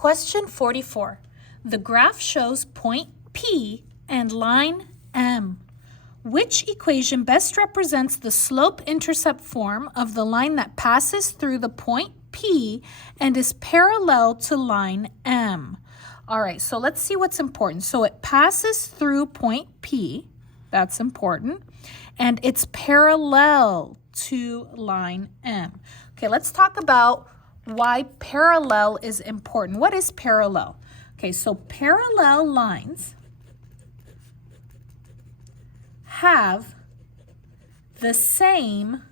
Question 44. The graph shows point P and line M. Which equation best represents the slope-intercept form of the line that passes through the point P and is parallel to line M? All right, so let's see what's important. So it passes through point P, that's important, and it's parallel to line M. Okay, let's talk about why parallel is important. What is parallel? Okay, so parallel lines have the same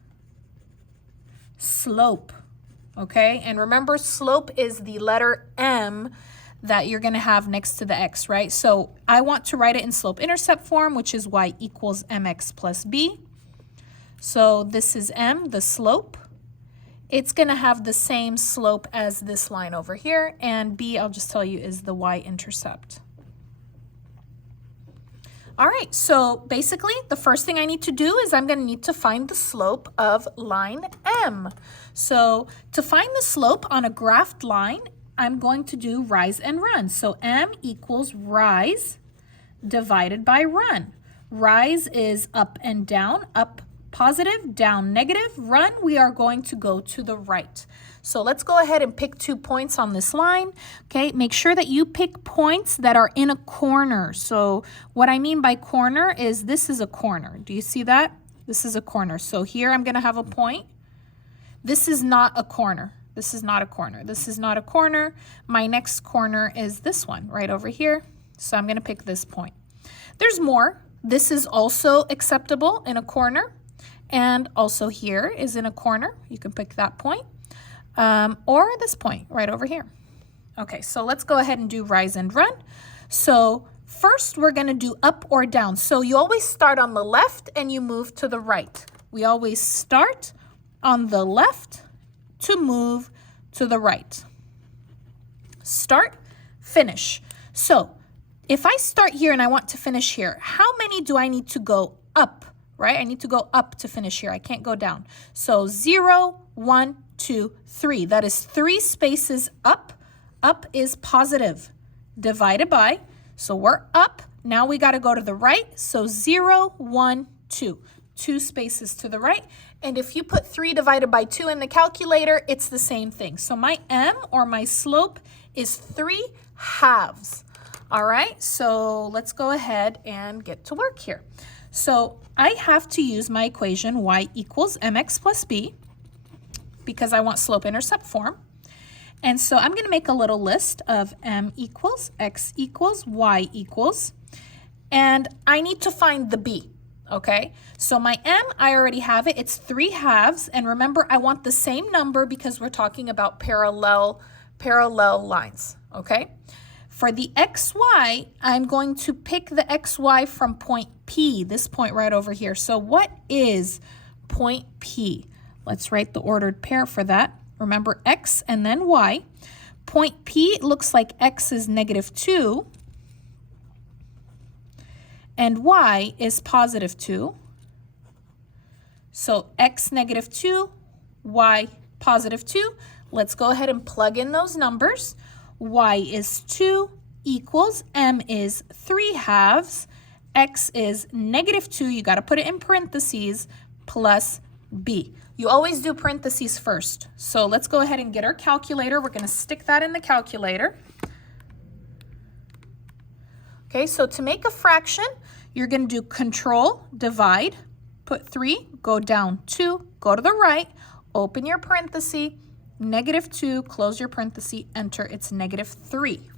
slope, okay? And remember, slope is the letter M that you're gonna have next to the X, right? So I want to write it in slope-intercept form, which is y equals mx plus b. So this is M, the slope. It's gonna have the same slope as this line over here, and B, I'll just tell you, is the y-intercept. All right, so basically the first thing I need to do is I'm gonna need to find the slope of line M. So to find the slope on a graphed line, I'm going to do rise and run. So M equals rise divided by run. Rise is up and down, up positive, down negative. Run, we are going to go to the right. So let's go ahead and pick 2 points on this line. Okay, make sure that you pick points that are in a corner. So what I mean by corner is this is a corner. Do you see that? This is a corner. So here I'm gonna have a point. This is not a corner. This is not a corner. This is not a corner. My next corner is this one right over here. So I'm gonna pick this point. There's more. This is also acceptable in a corner. And also here is in a corner. You can pick that point. Or this point right over here. Okay, so let's go ahead and do rise and run. So first we're gonna do up or down. So you always start on the left and you move to the right. We always start on the left to move to the right. Start, finish. So if I start here and I want to finish here, how many do I need to go up? Right? I need to go up to finish here. I can't go down. So 0, 1, 2, 3. That is 3 spaces up. Up is positive. Divided by, so we're up. Now we got to go to the right. So 0, 1, 2. 2 spaces to the right. And if you put 3 divided by 2 in the calculator, it's the same thing. So my M, or my slope, is 3 halves. All right, so let's go ahead and get to work here. So I have to use my equation y equals mx plus b because I want slope-intercept form. And so I'm going to make a little list of m equals, x equals, y equals, and I need to find the b, okay? So my m, I already have it. It's 3 halves, and remember, I want the same number because we're talking about parallel lines, okay? For the xy, I'm going to pick the xy from point P, this point right over here. So what is point P? Let's write the ordered pair for that. Remember, x and then y. Point P looks like x is -2 and y is +2. So x -2, y +2. Let's go ahead and plug in those numbers. Y is 2 equals m is 3 halves, x is -2, you got to put it in parentheses, plus b. You always do parentheses first. So let's go ahead and get our calculator. We're going to stick that in the calculator. Okay, so to make a fraction, you're going to do control, divide, put 3, go down 2, go to the right, open your parenthesis, -2, close your parenthesis, enter, it's -3.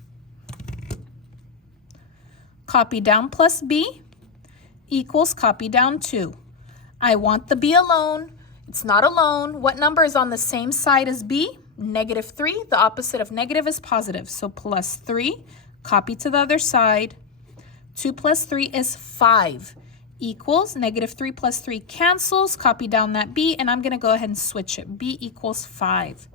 Copy down plus b equals copy down 2. I want the b alone. It's not alone. What number is on the same side as b? -3. The opposite of negative is positive. So plus 3, copy to the other side. 2 plus 3 is 5. Equals -3 plus 3 cancels, copy down that b, and I'm going to go ahead and switch it. b equals 5.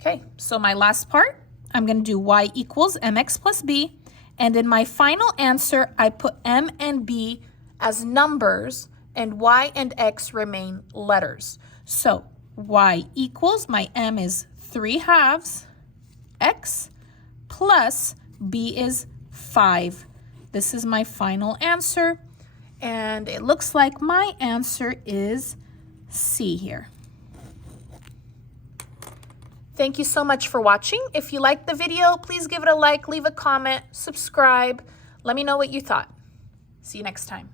Okay, so my last part, I'm going to do y equals mx plus b, and in my final answer, I put m and b as numbers, and y and x remain letters. So y equals, my m is 3 halves, x plus b is 5. This is my final answer. And it looks like my answer is C here. Thank you so much for watching. If you liked the video, please give it a like, leave a comment, subscribe. Let me know what you thought. See you next time.